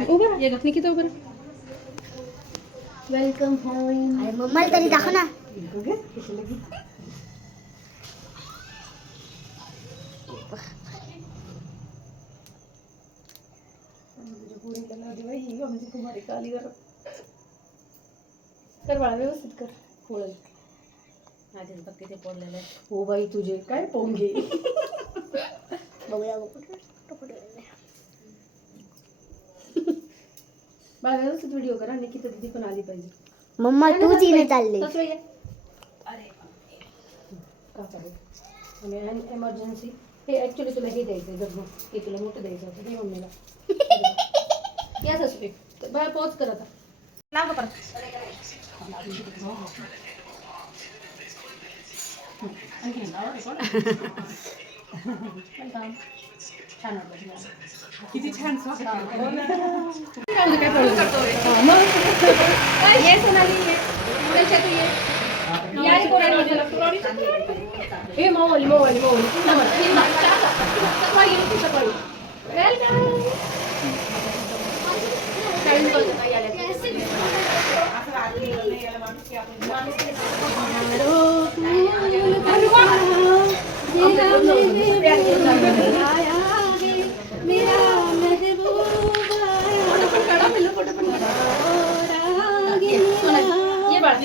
राहा. ये गं, निकिता उभं राहा. वेलकम होम अरे मम्माला तरी दाखव ना कर बाळा व्यवस्थित कर पोळल आधीच बघ किती पडलेलं आहे हो बाई तुझे काय पोंगे बघूया बघू व्यवस्थित व्हिडिओ करा निकिता दिदी पण आली पाहिजे मम्मा तूच येणे चालले तसं ये. का चालेल आणि एमर्जन्सी हे ऍक्च्युली तुला हे द्यायचं आहे गजम हे तुला मोठं द्यायचं होतं हे मम्मीला याच असू बाळा पॉज कर आता लाव गं परत छान वाटलं किती छान काय प्रॉब्लेम ये सोनाली ये पुढेच्या तू ये या रे पोरांनी. ए मोवली मोवली मोवली पुन्हा बघ. हे बघ, चहा. सकाळी येऊ तू सकाळी वेलकम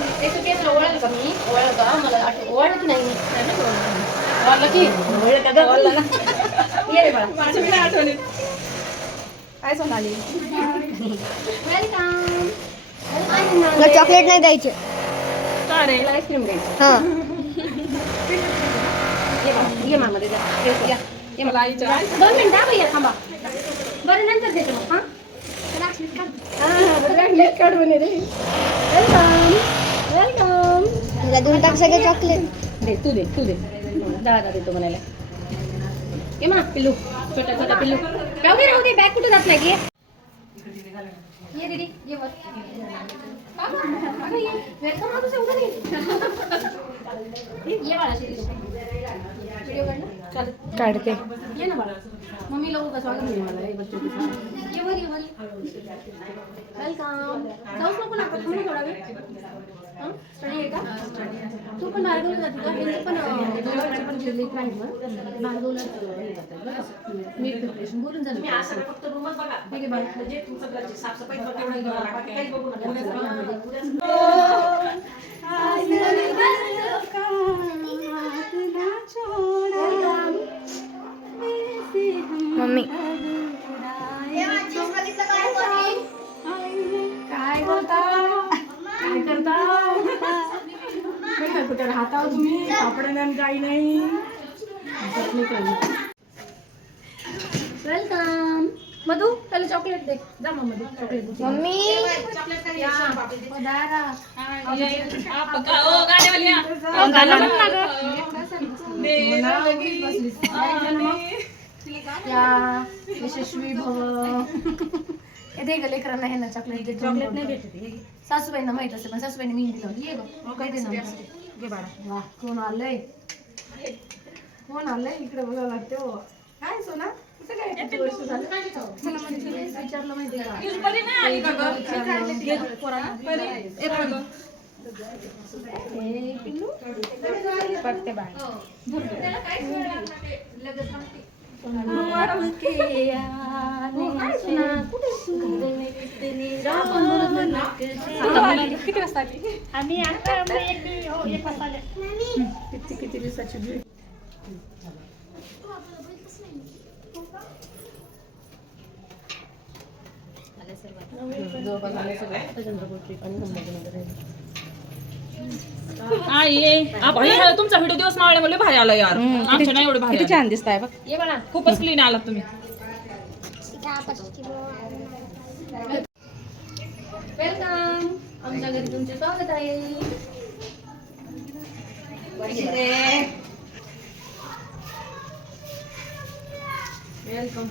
घ्यायचं त्याचं तुला ओळखलं का मी ओळखलं का मला आठ- ओळखलं नाही मी? नाही ना ओळखलं. ओळखलं की ओळखलं का ओळखलं ना ये रे बाळा माझ्या बिना आठवणीत काय सोनाली वेलकम चॉकलेट नाही द्यायचे का रे आईस्क्रीम हा ये बाळा ये मामा दे द्या. या ये मला आईच्या दोन मिनिटं हा भैया थांबा बरं नंतर देते मग हाँ ब्रँडलेट काढून ये रे वेलकम वेलकम मला देऊन टाक सगळे चॉकलेट दे तू दे तू दे दादा देतो म्हणायला ये मा पिल्लू छोटा छोटा पिल्लू राहू दे राहू दे बॅग कुठे जात नाही ये. ये दीदी ये वर वेलकम ये बाळा व्हिडिओ काढ काढते ये ना बाळा मम्मी लोक कसं वाटत नाही मला बच्चों के साथ ये वर ये वर वेलकम जाऊच नको ना थोडा वेळ स्टडी आहे का? तू पण भार्गवला जाते का? यांचं पण दोघांचं पण ना प्रिपरेशन बोलून मी असं फक्त रूमच बघा. म्हणजे तुमचं घरची साफसफाई काही बघू मम्मी काही नाही. वेलकम. मधू त्याला चॉकलेट दे. जा मधू चॉकलेट दे. मम्मी. हो यशस्वी भव. दे ग लेकरांना हे ना चॉकलेट दे चॉकलेट नाही भेटत सासूबाईंना माहीत असेल पण सासूबाईंनी मी दिलं. ये ग काय दे ना वा कोण आलंय? कोण आलंय? इकडे बघावं लागते हो. काय सोना? कुठं काय किती वर्ष झालं? मला म्हणजे तेच विचारलं माहिती का? ए, पिल्लू? पटते बाळ. किती वाजता आली? किती किती दिवसाची भेट जवळपास संभाजीनगर आहे. तुमचा व्हिडिओ दिवस मावळे मला भारी आला यार. आमच्या नाही एवढं भारी छान दिसताय बघ. ये बाळा खूपच क्लीन आलात तुम्ही. वेलकम आमच्या घरी तुमचे स्वागत आहे. वेलकम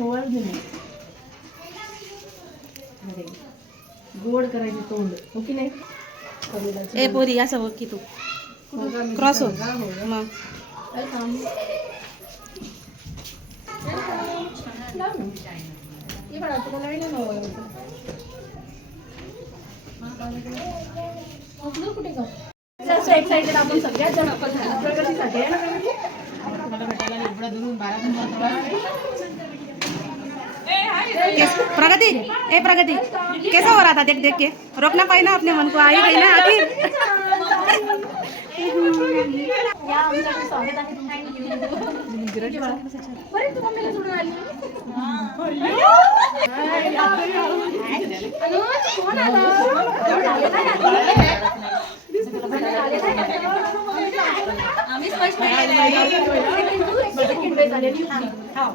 होम गोड करायचे तोंड हो की नाही? ए पोरी असं बघ की तू. क्रॉस हो मग ना आपलं कुठे का जास्त एक्साइटेड आपण सगळ्यात जण प्रगतीसाठी आहे ना प्रगती? तुम्हाला भेटायला एवढं दुरून बारा प्रगति ए प्रगति कैसा हो रहा था देख देख के रोकना पाई ना अपने मन को आई गई ना आखिर? आम्ही स्पष्ट. हा.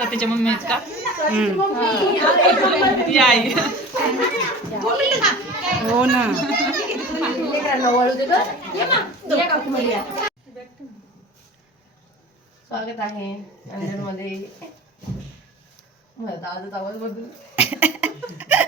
त्याच्या मम्मीच का हो ना वळू दे स्वागत आहे अंजनमध्ये आजच आवाज बदल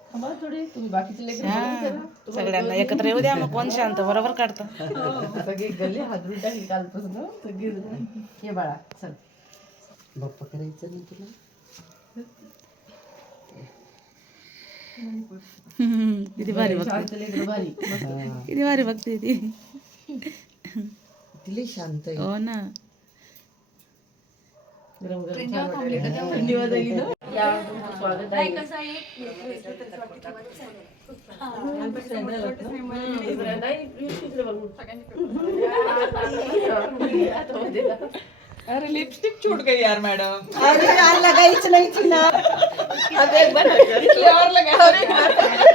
सगळ्यांना एकत्र येऊ द्या मग कोण शांत बरोबर काढतं. सगळे गल्ली हादरून टाकली कालपासून सगळे ये बाळा चल. बाप्पा करायचं नाही तुला? किती भारी बघते. भारी. किती भारी बघते ती. तिला शांत हो ना. गरम गरम थंडी वाजायली ना? या तुमचं स्वागत आहे. हम्म, नाही, इकडे बघू. आता होते का? अरे लिपस्टिक छूट गई यार मैडम मुलगी आली, आली. एक व्हिडिओ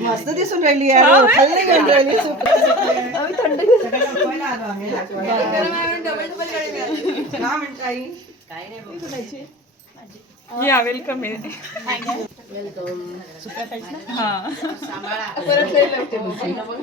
मस्त दिसून राहिली यार. खाल्ली घेऊन राहिली. आम्ही थंड या वेलकम वेलकम हा. परत नाही लागते मग. खायला पण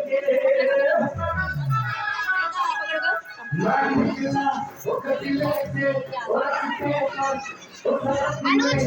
Manoj.